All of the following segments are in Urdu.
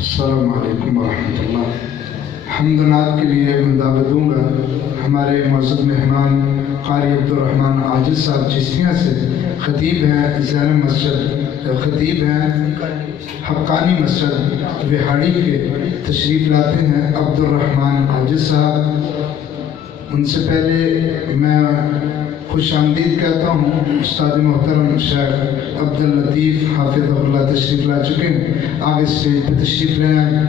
السلام علیکم ورحمۃ اللہ۔ حمد و نعت کے لیے میں دعوت دوں گا ہمارے معزز مہمان قاری عبدالرحمن عاجز صاحب چشتیاں سے، خطیب ہیں زینب مسجد، خطیب ہیں حقانی مسجد وہاڑی کے، تشریف لاتے ہیں عبدالرحمن عاجز صاحب۔ ان سے پہلے میں خوش آمدید کہتا ہوں استاد محترم شیخ عبداللطیف حافظ اللہ تشریف لا چکے ہیں، آگے اسٹیج پہ تشریف لے آئیں،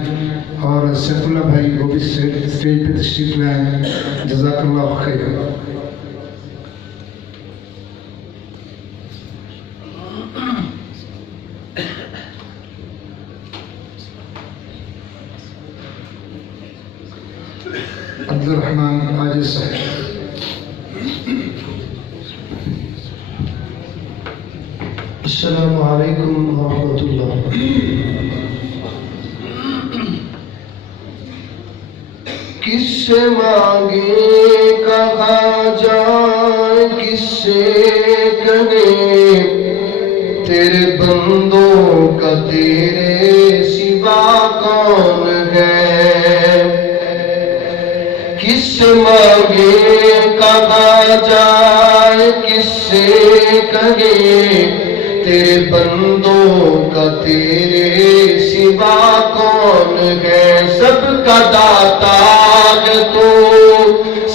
اور سیف اللہ بھائی وہ بھی اسٹیج پہ تشریف لے آئیں۔ جزاک اللہ خیر۔ عبدالرحمن عاجز صاحب۔ السلام علیکم ورحمۃ اللہ۔ کس سے مانگے کہاں جائیں، کس سے کہیں تیرے بندوں کا تیرے سوا کون ہے؟ کس سے مانگے کہاں جائیں، کس سے کہیں تیرے بندوں کا تیرے سوا کون ہے؟ سب کا داتا ہے تو،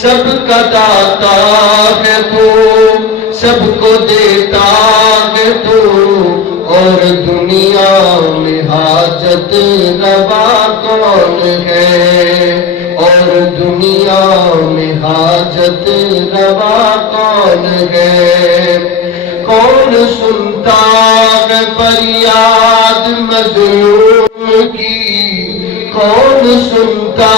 سب کا داتا ہے تو، سب کو دیتا ہے تو، اور دنیا میں حاجت روا کون ہے؟ اور دنیا میں حاجت روا کون ہے؟ کون سنتا ہے فریاد مظلوم کی؟ کون سنتا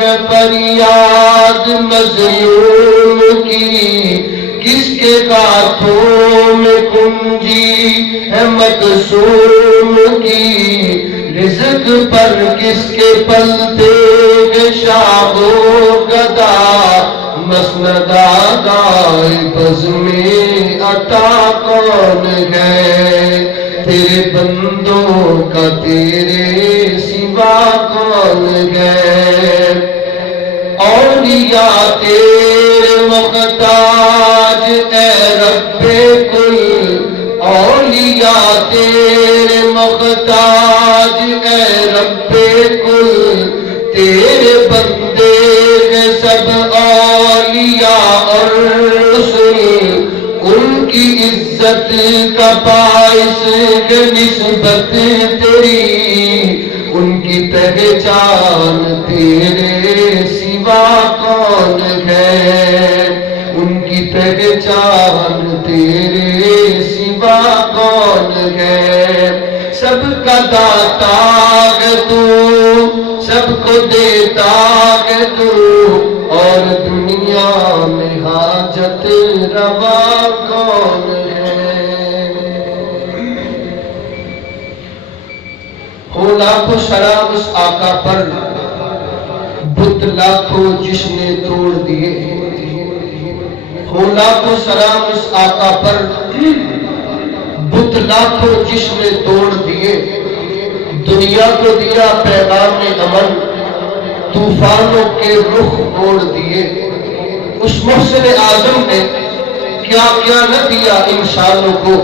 ہے فریاد مظلوم کی؟ کس کے ہاتھوں میں کنجی ہے مقصوم کی؟ رزق پر کس کے پلتے ہے شاہ و گدا؟ مسند آدائے بزم عطا کون ہے؟ تیرے بندوں کا تیرے سوا کون ہے؟ اولیاء تیرے محتاج اے رب کل، اولیاء تیرے محتاج اے رب کل، تیرے بندے ہیں سب اولیاء اور رسل، ان کی عزت کا باعث ہے نسبت تیری، ان کی پہچان تیرے سوا کون ہے؟ ان کی پہچان تیرے سوا کون ہے؟ سب کا داتا ہے تو، سب کو دیتا ہے تو، اور دنیا میں حاجت روا کون ہے؟ ہو لاکھوں سلام اس آقا پر، بت لاکھوں جس نے توڑ دیے۔ ہو لاکھوں سلام اس آقا پر، بت لاکھوں جس نے توڑ دیے۔ دنیا کو دیا پیغام امن، طوفانوں کے رخ موڑ دیے۔ اس محسن اعظم نے کیا کیا نہ دیا انسانوں کو،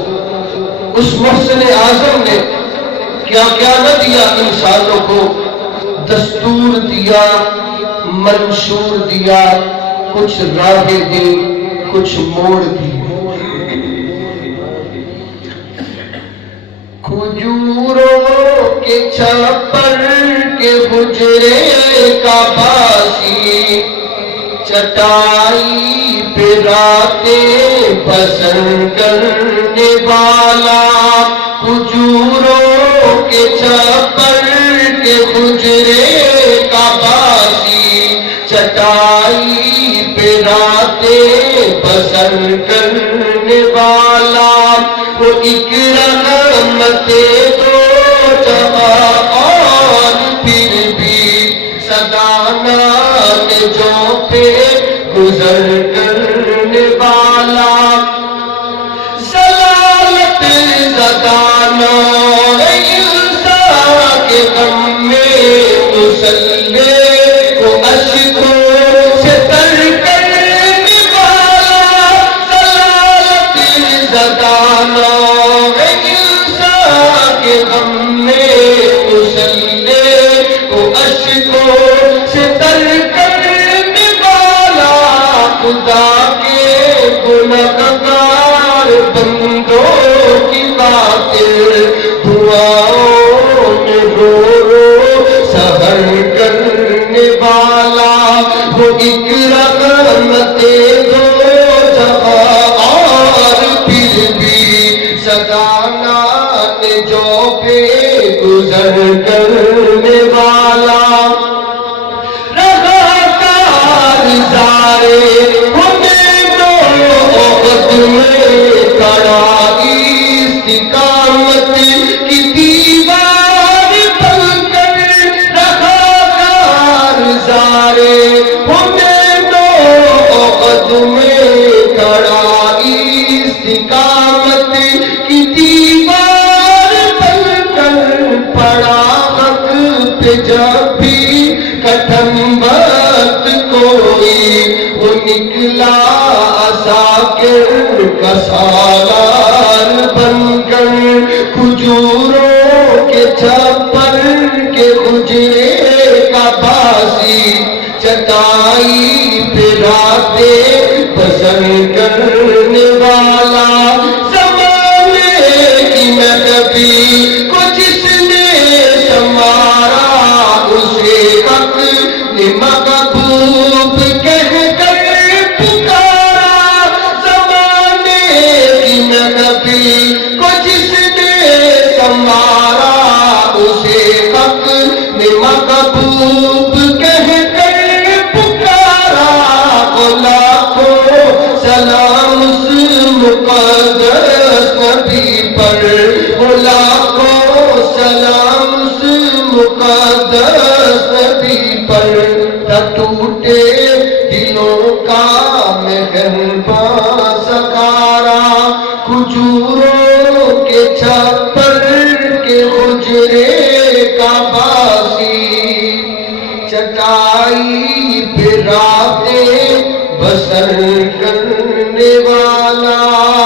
اس محسن اعظم نے کیا کیا نہ دیا انسانوں کو۔ دستور دیا، منشور دیا، کچھ راہیں دی، کچھ موڑ دی۔ کھجوروں کے چھپر کے حجرے کا باسی، چٹائی پہ راتیں بسر کرنے والا۔ کھجوروں کے چھپر کے حجرے کا باسی، چٹائی پہ راتیں بسر کرنے والا۔ وہ ایک رحمت دو جہاں اور پھر بھی صدانہ جو پہ گزر کرنے والا۔ ضلالت زدانہ نعمتیں دو جہاں اور پھر بھی سدانات جو پہ گزر کرنے والا رہا کارزارے ہمیں دو وقت میں کھڑا استقامت کی دیوار بن کر رہا کارزارے ہمیں دو وقت میں کھڑا استقامت کی دیوار بن کر پڑا وقت پہ جب بھی کٹھن وقت کوئی وہ نکلا عساکر کا سالار بن کر کھجوروں کے چھپر کے حجرے کا باسی چٹائی پہ راتیں بسر کرنے والا زمانے کی مغربی کو جس نے سنوارا اسے حق نے محبوب کہہ کر پکارا زمانے کی مغربی کو جس نے سنوارا اسے حق نے محبوب کہہ کر پکارا لاکھوں سلام اس مقدس نبی پر لاکھوں سلام اس مقدس نبی پر ٹوٹے دلوں کا مہرباں سکارا کھجوروں کے چھپر کے حجرے کا باسی چٹائی پہ راتیں بسر کرنے والا